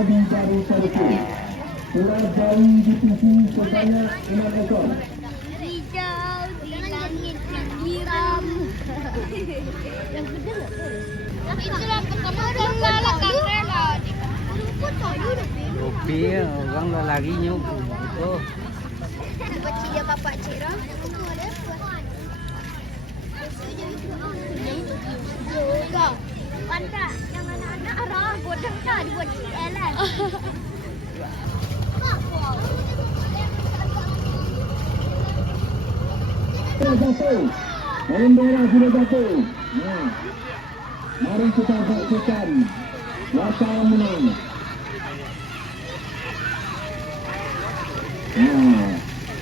Adi dari Sarukun. Ular bayi divisi sebanyak 6 ekor. Hijau di langit yang biram. Yang gede loh. Itulah pertama kali kamera di rumput kayu. Rupi orang lo lagi nyuk itu. Baca dia bapak cira. Yoga. Panda yang anak-anak arah bodang tak dibuat CLN. Jatuh. Bendera sudah jatuh. Mari kita saksikan siapa yang menang.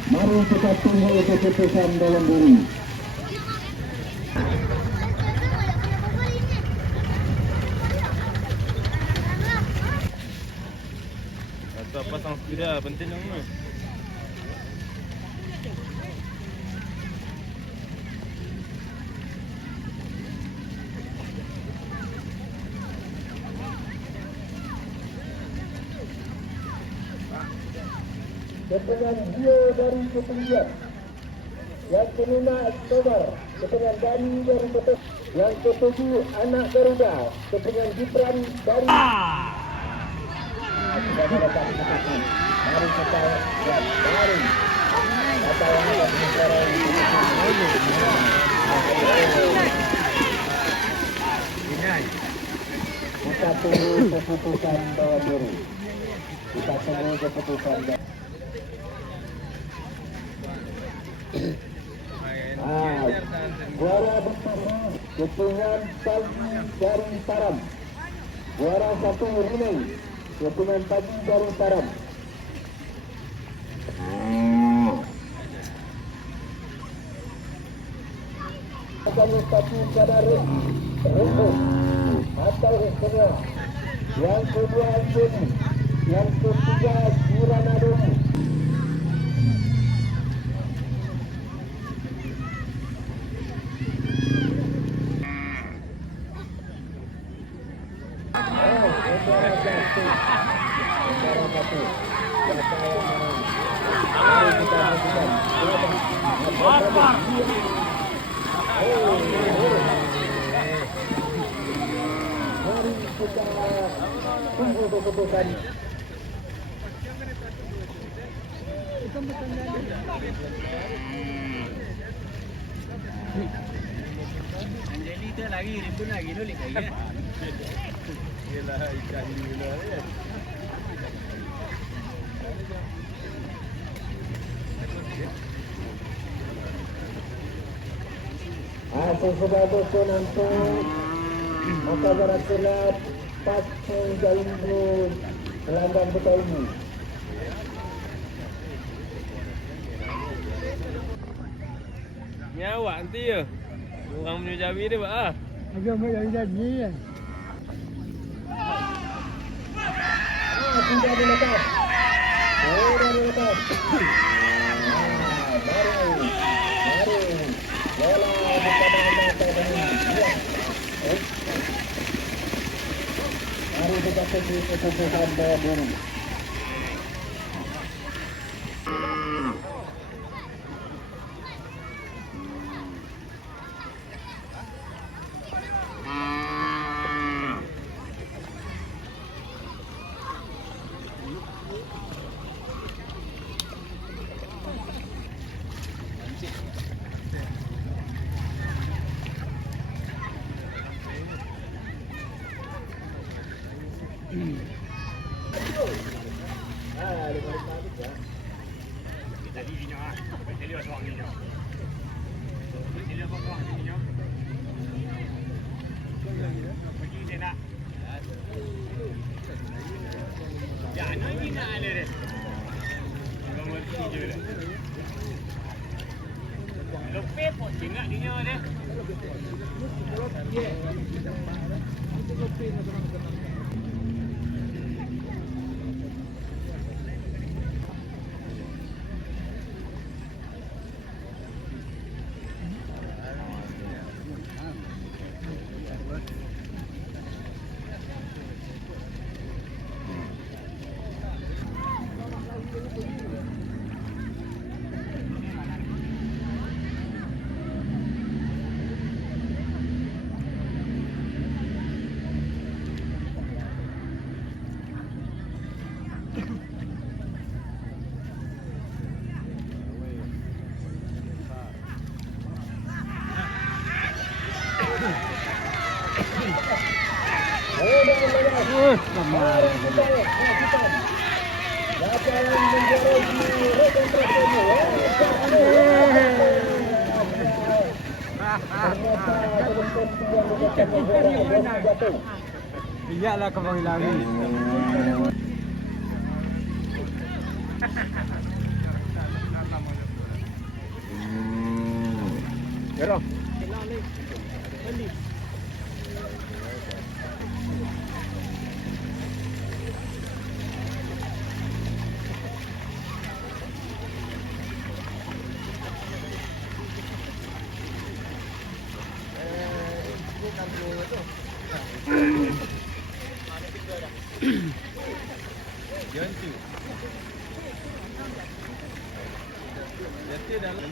Mari kita tunggu keputusan dalam diri. Atau pasang sepeda penting yang mana? Kepenyan Dio dari ketinggian. Yang kelima Oktober, kepenyan Dani dari Betul. Yang ketujuh anak Garuda, kepenyan Gibran dari. Mari kita lihat mari. Apa yang akan bicara kita tunggu keputusan dalam diri. Kita tunggu keputusan. Juara bersama kepenyan pagi dari Taram. Juara satu ini kepenyan pagi dari Taram. Akan tetapi pada rumput atau semua. Yang kedua Anjani, yang ketiga Suranadong. Mari kita tunggu keputusan. Anjali itu lagi ribut lagi nulik lagi. Ialah ikan gila ya. Sudah betul untuk maka jarak gelap pas menjalin pelanggan kita ini. Nyawa nanti ya. Orang punya jawi dia pak ah. Agak jadi ya. Sudah dilepas. Sudah dilepas. Mari. Bola kepada mata ini. Mari kita tunggu keputusan dalam diri. Siapa yang menjuarai rekonstruksi ini? Ternyata yang jatuh. Iyalah kau hilangi. Pero. Ganti. Ganti dalam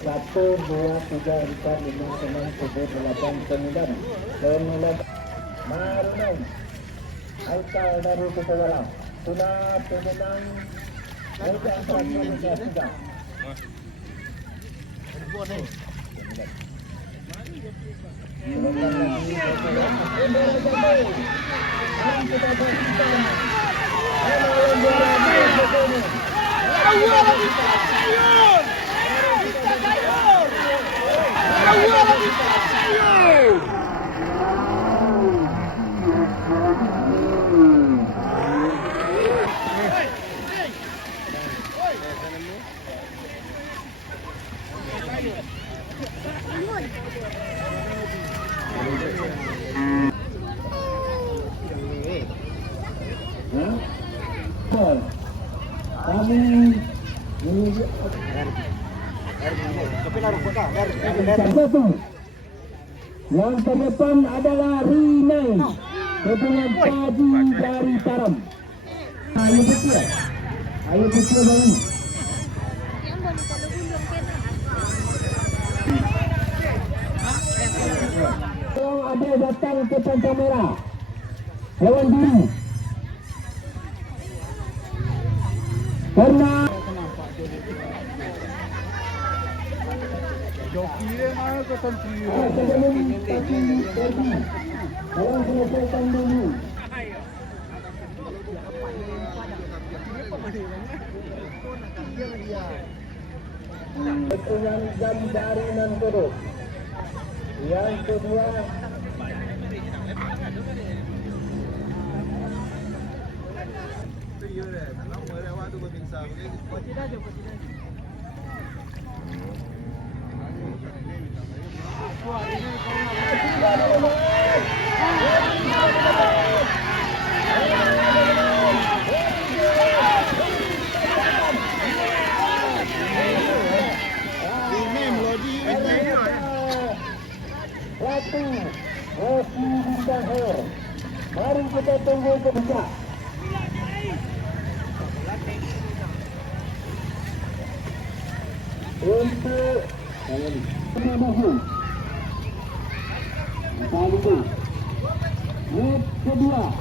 Satu, dua, tiga, empat, lima, enam, tujuh, delapan, sembilan. Marunong Aikal dari Kukuwalang sudah pemenang Liga Indonesia sudah. Yang terdepan adalah Rinai dengan Paji dari Taram. Ayo betul bang. Kalau ada datang ke pancang merah, lawan diri. Karena Joki dia mana kau tentu. orang selesaikan dulu. Dengan jam dari nan terus. Yang kedua Ratu Rosi Bintahor. Mari kita tunggu kebuka. Untuk kedua